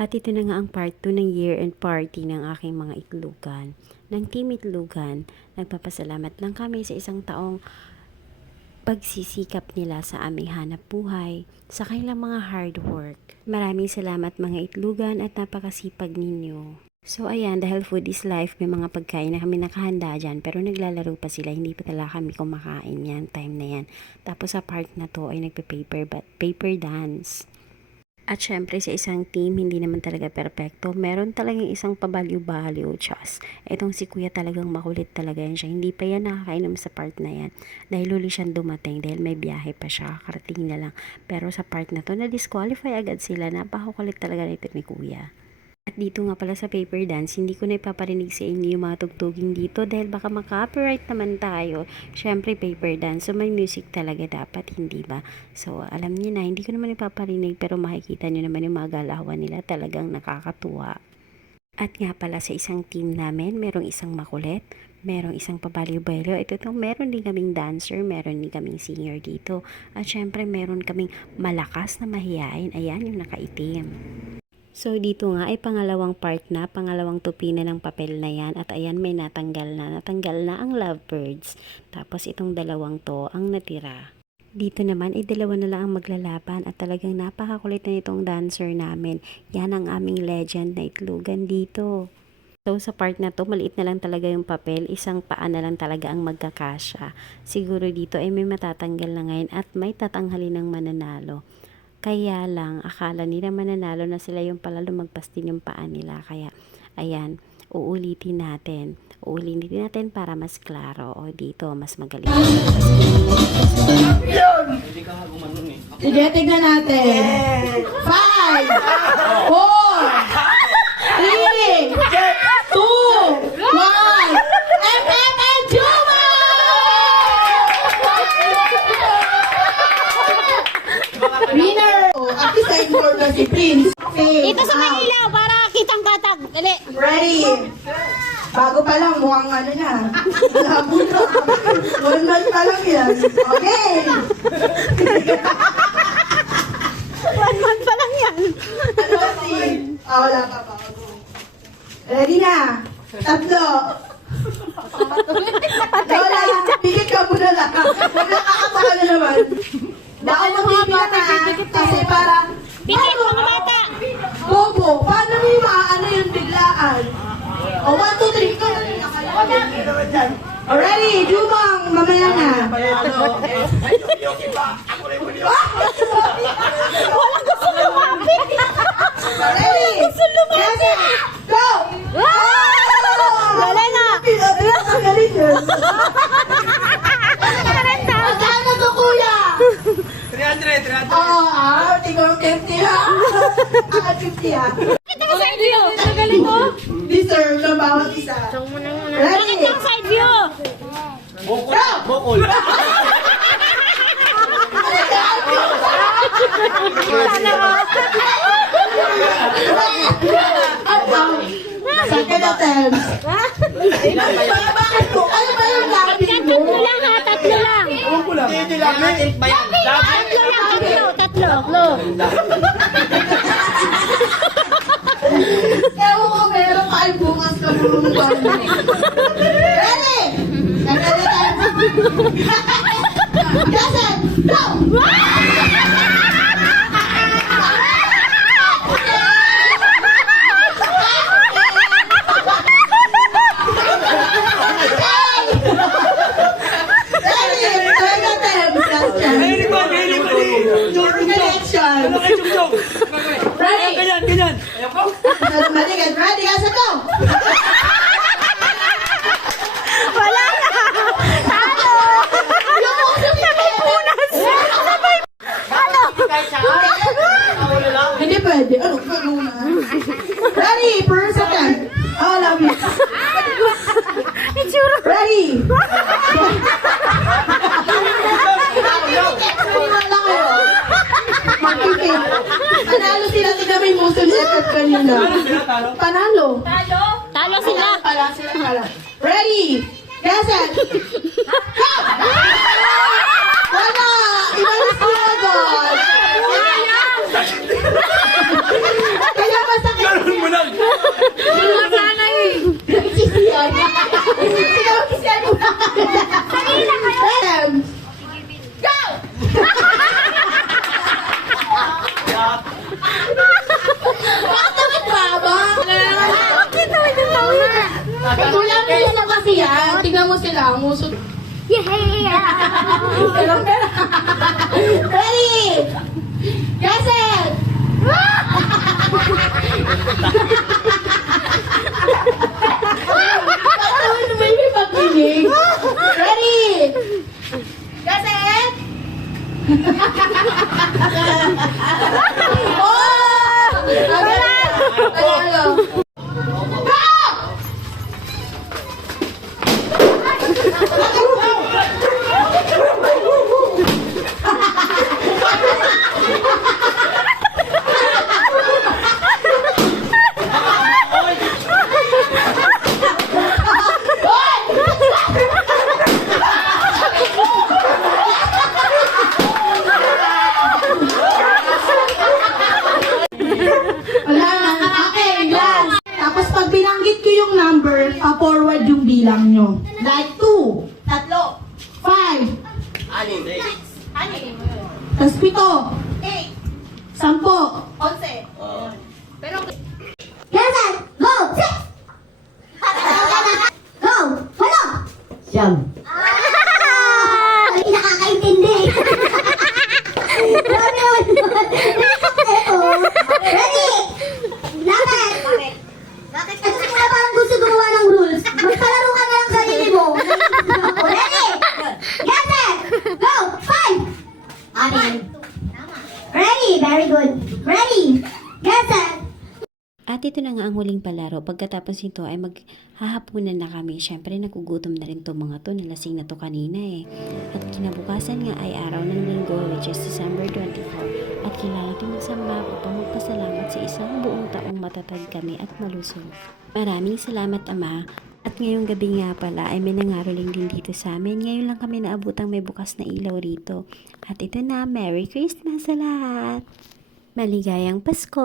At ito na nga ang part 2 ng year-end party ng aking mga itlugan. Ng Team Itlugan, nagpapasalamat lang kami sa isang taong pagsisikap nila sa aming hanap buhay, sa kanilang mga hard work. Maraming salamat mga itlugan at napakasipag ninyo. So ayan, dahil food is life, may mga pagkain na kami nakahanda dyan, pero naglalaro pa sila, hindi pa talaga kami kumakain yan, time na yan. Tapos sa part na to ay paper dance. At syempre sa isang team, hindi naman talaga perpekto. Meron talagang isang pabaliw-baliw, Chas. Itong si kuya talagang makulit talaga yan siya. Hindi pa yan nakakainom sa part na yan. Dahil huli siyang dumating, dahil may biyahe pa siya. Karating na lang. Pero sa part na to, na-disqualify agad sila. Napakakulit talaga nito ni kuya. At dito nga pala sa paper dance, hindi ko na ipaparinig sa inyo yung mga tugtugin dito dahil baka maka-copyright naman tayo. Syempre paper dance, so may music talaga dapat, hindi ba? So alam niyo na, hindi ko naman ipaparinig pero makikita niyo naman yung mga galawan nila, talagang nakakatuwa. At nga pala sa isang team namin, merong isang makulit, merong isang pabaliw-baliw. Ito meron din kaming dancer, meron din kaming singer dito. At syempre meron kaming malakas na mahiyain, ayan yung nakaitim. So, dito nga ay pangalawang part na, pangalawang tupi na ng papel na yan. At ayan, may natanggal na ang lovebirds. Tapos itong dalawang to ang natira. Dito naman ay dalawa na lang ang maglalaban at talagang napakakulit na itong dancer namin. Yan ang aming legend na itlugan dito. So, sa part na to, maliit na lang talaga yung papel. Isang paa na lang talaga ang magkakasya. Siguro dito ay may matatanggal na ngayon at may tatanghalin ng mananalo. Kaya lang, akala nila mananalo na sila, yung pala lumagpas din yung paa nila. Kaya, ayan, uulitin natin. Uulitin natin para mas klaro. O dito, mas magaling. Sige, tignan natin. 5, 4, 3, 2, 1, and Juma! Winner! At the side for na si Prince. Dito sa Manila, para kitang katag. Dali. Ready? Bago pa lang, mukhang ano na. Labo na. 1 month pa lang yan. Okay! 1 month pa lang yan. Ano si... wala pa pa. Ready na? 3. Lola, pigit ka muna lang. Nakakapaka na naman. Baka magpipila ka kasi para... Pikit mga bata. Bobo, paano mo yung maaano yung biglaan? O, 1, 2, 3, ikaw na rin nakalagay. Already, Jumang, mamaya na. Walang gusto lumapit. Ready? Gusto lumapit. Yes, go! Dali na. Ang galing yun. Magkano to, kuya? 300. Tingnan 50 ha. 50 ha. Kita ka side view. Magaling ko. Deserve ng bawat isa. Ready? Kita ka side view. Bokol. Sana mo. Second attempt. Bakit po? Ano ba yung labi mo? Tatlo lang ha. Tatlo lang. Hindi lang. Tatlo lang. Tatlo. Ewan ko, meron ka ay bukas ka bulungan. Ready? Second attempt. Jason, go! Ganyan. Ready, guys, go! Wala na. Talo. Sabay punas. Hindi pwede. Ano? Ready, first attempt. Love you. Itsura. Ready? Magpipit. Panalo sila, tignan mo yung muso ni Ekat kanina. Panalo. Talo sila. Pala. Ready? Yes, set. Go! Wala! Ibalis mo agad! Kaya masakit Sige, mag-isyan mo na. Ready? Go! Bakit naman drama? Bakit naman yung tawid? Kulang nila na kasi yan. Tingnan mo sila, ang musot. Alam ka na. Ready? Yes, it! Bakit naman may pag-ibig? Ready? Yes, it! Oh! Ano? Go! Wala na. Okay, last. Tapos pag binanggit ko yung number, pa-forward yung bilang nyo. Like 2, 3, 5, Anin. tapos 7, 8, 10. 11. Pero, Yes, sir. Go! Six! Go! Walo! Siyam. Hindi nakakaintindi. Grabe naman yun. Ready? Lakad! bakit? Kasi wala parang gusto gumawa ng rules. Magpalaro ka na lang sarili mo. Ready? Yes, sir. Go! Five! Anin. Ready? Very good. Ready? Yes, sir. At ito na nga ang huling palaro. Pagkatapos nito ay maghahapunan na kami. Syempre nagugutom na rin to mga to. Nalasing na to kanina eh. At kinabukasan nga ay araw ng linggo which is December 24. At kailangan natin magsamba upang magpasalamat sa isang buong taong matatag kami at malusog. Maraming salamat Ama. At ngayong gabi nga pala ay may nangaroling din dito sa amin. Ngayon lang kami naabutang may bukas na ilaw rito. At ito na, Merry Christmas sa lahat! Maligayang Pasko!